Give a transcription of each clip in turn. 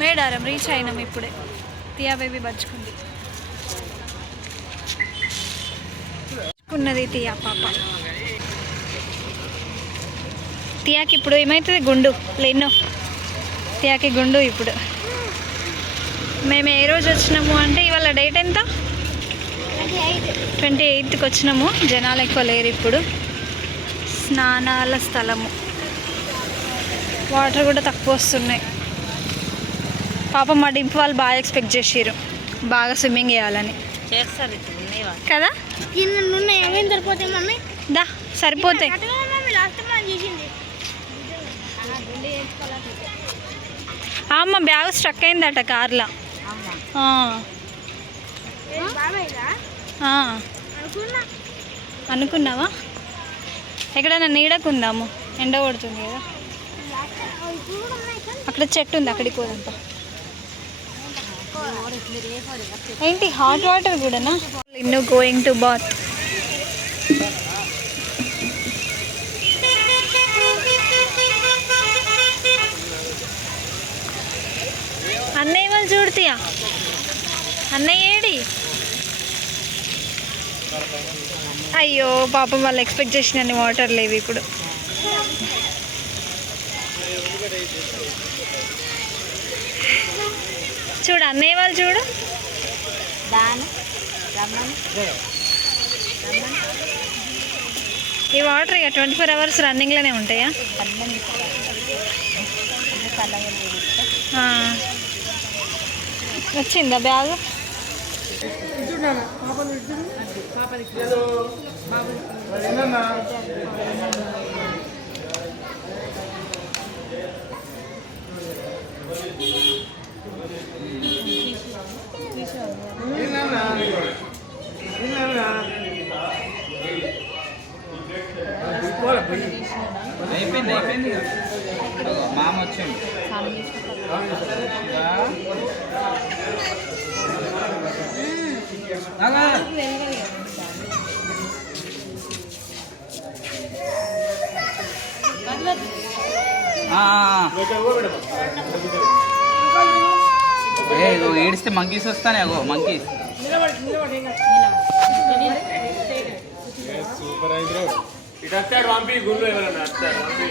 Medaram reach అయినాం ఇప్పుడే. తియా baby బచ్చుకుంది ఉన్నది తియా పాప. తియాకి ఇప్పుడు ఏమవుతుంది గుండు? లేనో తియాకి గుండు ఇప్పుడు. మేము ఏ రోజు వచ్చినాము అంటే ఇవాళ డేట్ ఎంత? ట్వంటీ ఎయిత్కి వచ్చినాము. జనాలు ఎక్కువ లేరు ఇప్పుడు. స్నానాల స్థలము. వాటర్ కూడా తక్కువ వస్తున్నాయి. పాపం మా డింపు వాళ్ళు బాగా ఎక్స్పెక్ట్ చేసిర్రు. బాగా స్విమ్మింగ్ చేయాలని. చేస్తారు. కదా? దా సరిపోతాయి అటు కదా మమ్మీ లాస్ట్ మనం చేసింది. ఆ, అమ్మ బ్యాగ్ స్ట్రక్ అయిందట కార్లో. అనుకున్నావా? ఎక్కడైనా నీడకుందాము. ఎండ కొడుతుంది కదా. అక్కడ చెట్టు ఉంది అక్కడికి పోదంతా ఏంటి? హాట్ వాటర్ కూడానా? ఇన్ను గోయింగ్ టు బాత్ అన్నయ్య వాళ్ళు చూడతీయా? అన్నయ్య ఏడి? అయ్యో పాపం వాళ్ళు ఎక్స్పెక్ట్ చేసిన వాటర్ లేవు ఇప్పుడు. చూడు అన్నయ్య వాళ్ళు చూడు. ఈ వాటర్ ఇక ట్వంటీ ఫోర్ అవర్స్ రన్నింగ్లోనే ఉంటాయా. వచ్చిందా బ్యాగ్? అయిపోయింది అయిపోయింది. మామ వచ్చింది ఆ. ఏ ఇగో ఏడిస్తే మంకీస్ వస్తానే అగో మంకీస్ ఇటు వస్తాడు పంపి గుళ్ళు ఎవరన్నా వస్తాడు పంపి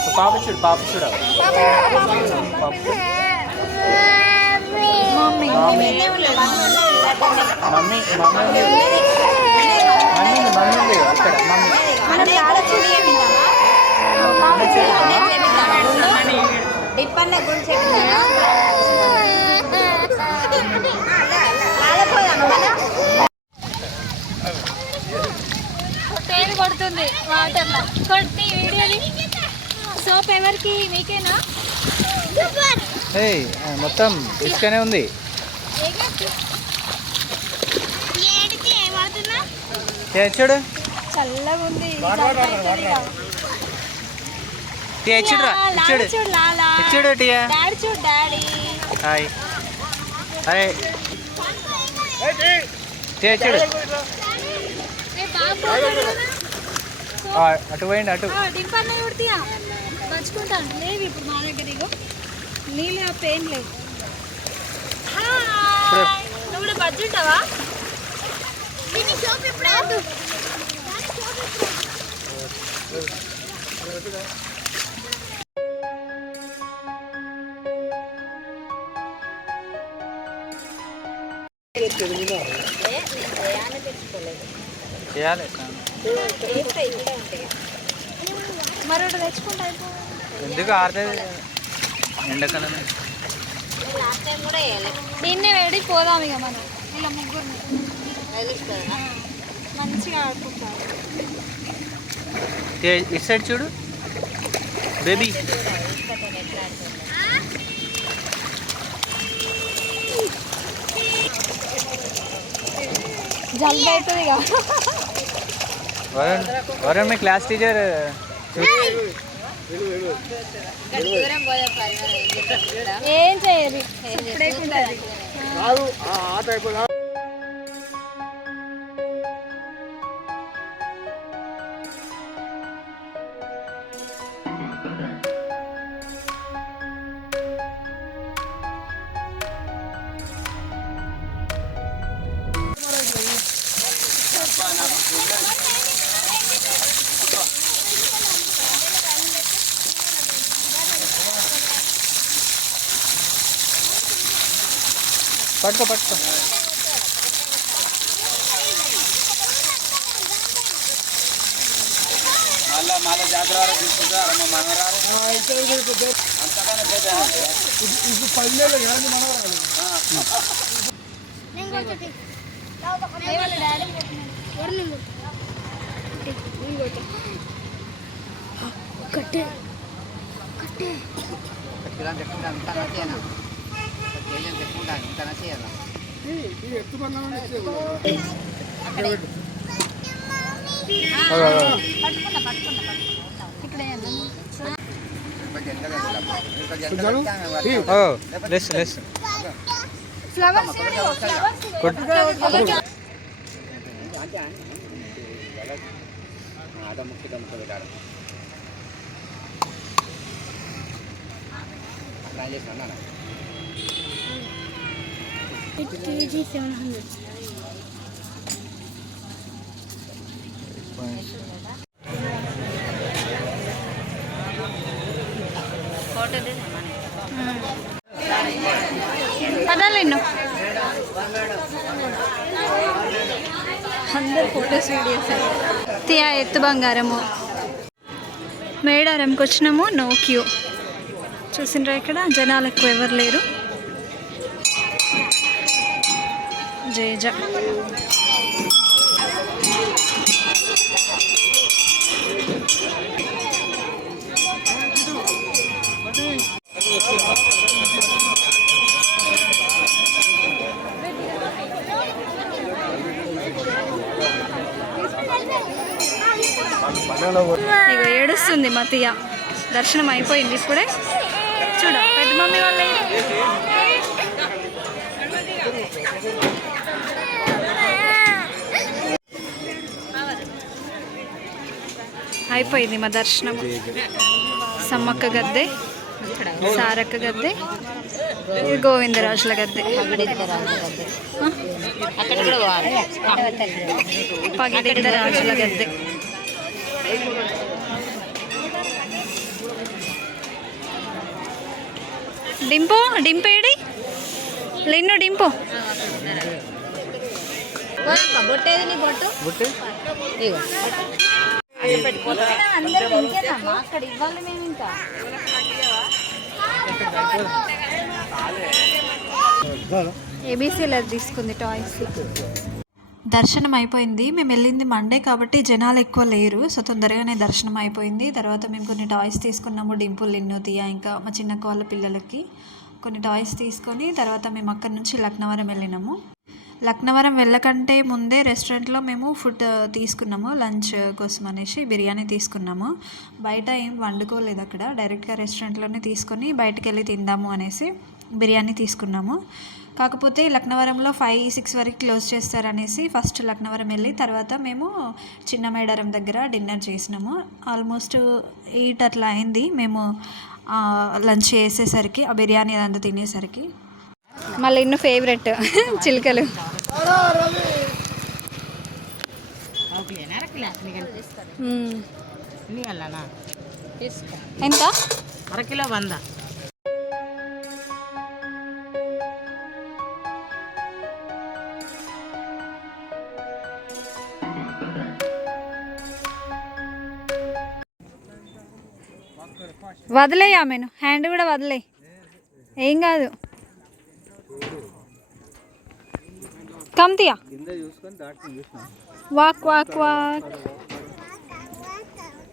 సో పాప చూడు పాప చూడు. మమ్మీ. మమ్మీ. మమ్మీ మమ్మీ ఉంది. మమ్మీ ఉంది మమ్మీ ఉంది ఇక్కడ మమ్మీ మమ్మీ చేస్తావా? డిప్పన్న గుడి తేలు కొడుతుంది వాటర్లో కొట్టి వీడియోని సోప్ ఎవరికి మీకేనా ఏయ్ మొత్తం ఇసుకనే ఉంది. చూడు? చల్లగా ఇచ్చుడు చూడు ఇచ్చుడు. టియా. హాయ్. అరే. టియా ఇచ్చుడు. అటు పోయింది అటు. డింపన్న లేవు ఇప్పుడు మా దగ్గర నీళ్ళు పెయిన్ లేదు. నువ్వు బజ్జి ఉంటావా? మరొకటి తెచ్చుకుంటా ఎందుకు ఆడతాయి ఎండాకాలం. నేను లాస్ట్ టైం కూడా వేయలేదు దీన్నే వేడి పోదాం ఇక మనం. ఇలా ముగ్గురు మంచిగా ఆడుకుంటారు. ఇటు సైడ్ చూడు. బేబీ. జల్ది అవుతుంది ఇక. వరుణ్ వరుణ్ మీ క్లాస్ టీచర్. ఏం చేయదు. పట్టుకో పట్టుకో. మళ్ళా మళ్ళా జాతర వరకు తీసుకుంటారు మా మనవరాలు. అంతకన్నా పెద్ద డాడీ ఎవరు నేను నేను కొట్ట కట్టే కట్టే పట్టుకున్నా పట్టుకున్నా పట్టుకున్నా ఇక్కడ ఓ లెస్ less flowers flowers KG seven hundred పదాలు ఎన్నో? అందరు ఫొటోస్ వీడియోస్ తియా ఎత్తు బంగారము. మేడారంకి వచ్చినాము నో క్యూ. చూసిండ్రా ఇక్కడ జనాలు ఎక్కువ ఎవరు లేరు. జయజ. ఇగో ఏడుస్తుంది మతియ. దర్శనం అయిపోయింది ఇప్పుడే. చూడ పెద్ద మమ్మీ వాళ్ళ. అయిపోయింది మా దర్శనం. సమ్మక్క గద్దె సారక్క గద్దె గోవిందరాజుల గద్దె. ఆ? అక్కడ కూడా పోవాలి పగిడిద్ద రాజుల గద్దె. డింపు డింపేడి లిన్ను డింపు. బొట్టేది నీ బొట్టు? బుట్టి? ఇగో. అందరూ ఇంకేనమ్మా అక్కడ ఇవ్వాలి మేము ఇంకా. ఏబీసీలో తీసుకుంది టాయ్స్. దర్శనం అయిపోయింది. మేము వెళ్ళింది మండే కాబట్టి జనాలు ఎక్కువ లేరు. సో తొందరగానే దర్శనం అయిపోయింది. తర్వాత మేము కొన్ని టాయ్స్ తీసుకున్నాము డింపుల్ లిన్ను తీయ ఇంకా మా చిన్నక్క వాళ్ళ పిల్లలకి. కొన్ని టాయ్స్ తీసుకొని తర్వాత మేము అక్కడి నుంచి లక్నవరం వెళ్ళినాము. లక్నవరం వెళ్ళకంటే ముందే రెస్టారెంట్లో మేము ఫుడ్ తీసుకున్నాము లంచ్ కోసం అనేసి బిర్యానీ తీసుకున్నాము. బయట ఏం వండుకోలేదు అక్కడ డైరెక్ట్గా రెస్టారెంట్లోనే తీసుకొని బయటకు వెళ్ళి తిందాము అనేసి బిర్యానీ తీసుకున్నాము. కాకపోతే లక్నవరంలో ఫైవ్ సిక్స్ వరకు క్లోజ్ చేస్తారనేసి ఫస్ట్ లక్నవరం వెళ్ళి తర్వాత మేము చిన్న మేడారం దగ్గర డిన్నర్ చేసినాము. ఆల్మోస్ట్ ఎయిట్ అట్లా అయింది మేము లంచ్ చేసేసరికి ఆ బిర్యానీ అదంతా తినేసరికి. మళ్ళీ ఇన్నో ఫేవరెట్ చిలుకలు. ఎంత? అరకిలో వంద వదిలేయా మేను హ్యాండ్ కూడా వదిలే ఏం కాదు. కమ్తియా వాక్ వాక్ వాక్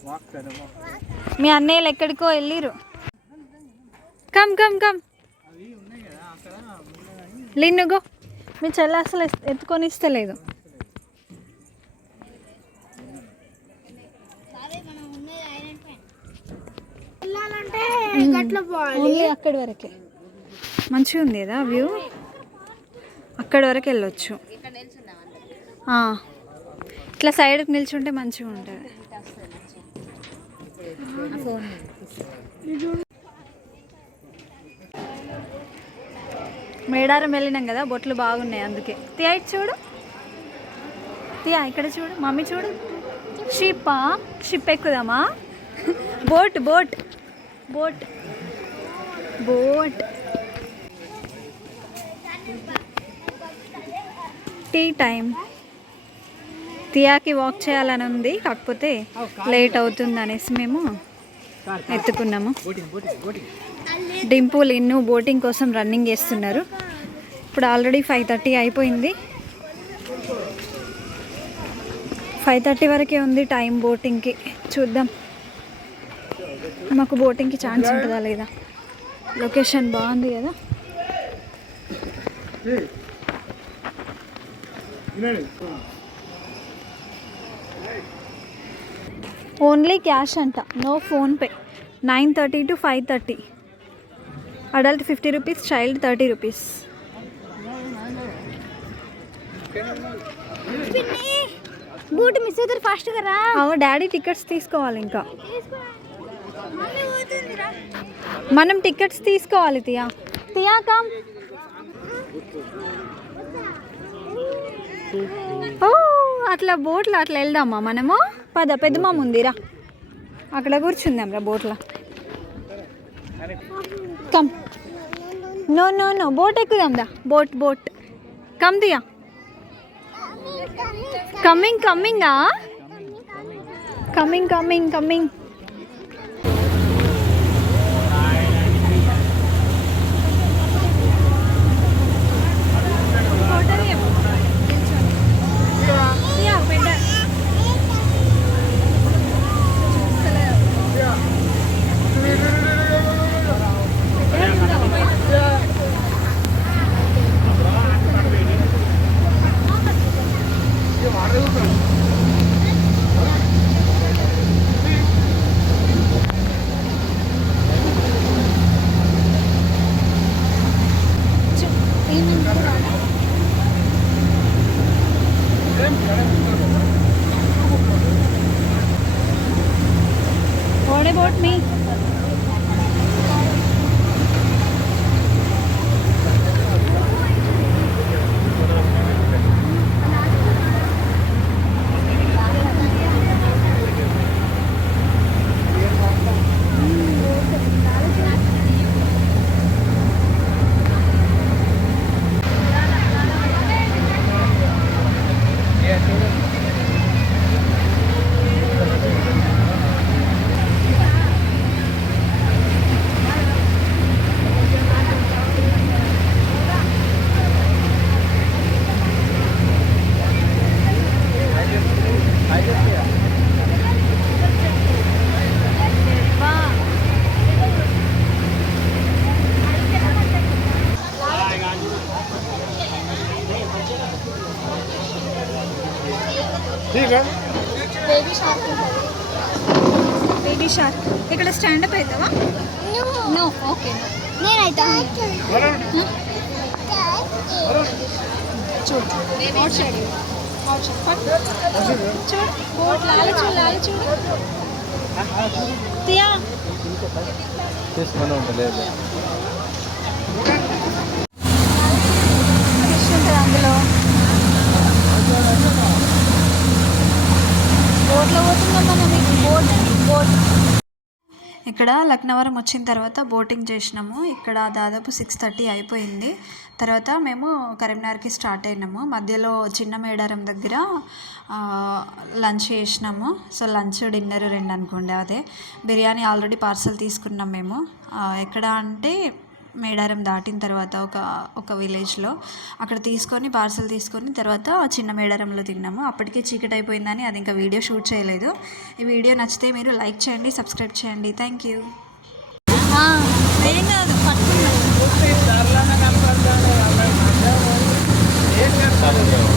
వాక్ సరే వాక్ మీ అన్నయ్యలు ఎక్కడికో వెళ్ళిరు కమ్ కమ్ కమ్ లిన్నుగో మీ చెల్లి అసలు ఎత్తుకొని ఇస్తలేదు. ఓన్లీ అక్కడి వరకే. మంచిగా ఉంది కదా వ్యూ అక్కడి వరకు వెళ్ళొచ్చు. ఇట్లా సైడ్కి నిల్చుంటే మంచిగా ఉంటుంది. మేడారం వెళ్ళినాం కదా బొట్లు బాగున్నాయి అందుకే. తియా ఇటు చూడు. తియా ఇక్కడ చూడు. మమ్మీ చూడు. షిప్పా? Ship ఎక్కుదామా? Boat boat. Boat. Boat. Tea time. తియాకి walk చేయాలని ఉంది కాకపోతే లేట్ అవుతుంది అనేసి మేము ఎత్తుకున్నాము. డింపుల్ ఇన్ను బోటింగ్ కోసం రన్నింగ్ చేస్తున్నారు. ఇప్పుడు ఆల్రెడీ ఫైవ్ థర్టీ అయిపోయింది. ఫైవ్ థర్టీ వరకే ఉంది టైం బోటింగ్కి. చూద్దాం. మాకు బోటింగ్కి ఛాన్స్ ఉంటుందా లేదా? లొకేషన్ బాగుంది కదా. ఓన్లీ క్యాష్ అంట no PhonePe nine thirty to five thirty. Adult fifty rupees child thirty rupees. Boat miss అవుతారు ఫాస్ట్గా రా. అవు డాడీ టికెట్స్ తీసుకోవాలి ఇంకా. మనం టికెట్స్ తీసుకోవాలి తియా. తియా కామ్ ఓ అట్లా బోట్లో అట్లా వెళ్దామా మనము? పద పెద్దమ్మ ఉందిరా. అక్కడ కూర్చుందాం రా బోట్లో. Come no no no boat ఎక్కుదాం the boat boat come Diya coming కమింగా coming coming coming Thank you. అవుతావా నో ఓకే నేనైతే చూడు అవుట్ సైడ్ అవుట్ సైడ్. చూడు బోట్ లాలి చూడు లాలి చూడు తియా తీసుకొని ఉండలేదు అందులో బోట్లో పోతున్నాం మనం బోట్ బోట్ ఇక్కడ లక్నవరం వచ్చిన తర్వాత బోటింగ్ చేసినాము. ఇక్కడ దాదాపు సిక్స్ థర్టీ అయిపోయింది. తర్వాత మేము కరీంనగర్కి స్టార్ట్ అయినాము. మధ్యలో చిన్న మేడారం దగ్గర లంచ్ చేసినాము. సో లంచ్ డిన్నర్ రెండు అనుకోండి అదే. బిర్యానీ ఆల్రెడీ పార్సల్ తీసుకున్నాం మేము. ఎక్కడ అంటే మేడారం దాటిన తర్వాత ఒక ఒక విలేజ్లో అక్కడ తీసుకొని పార్సల్ తీసుకొని తర్వాత చిన్న మేడారంలో తిన్నాము. అప్పటికే చీకటి అయిపోయిందని అది ఇంకా వీడియో షూట్ చేయలేదు. ఈ వీడియో నచ్చితే మీరు లైక్ చేయండి సబ్స్క్రైబ్ చేయండి. Thank you. ఏం కాదు సముద్రం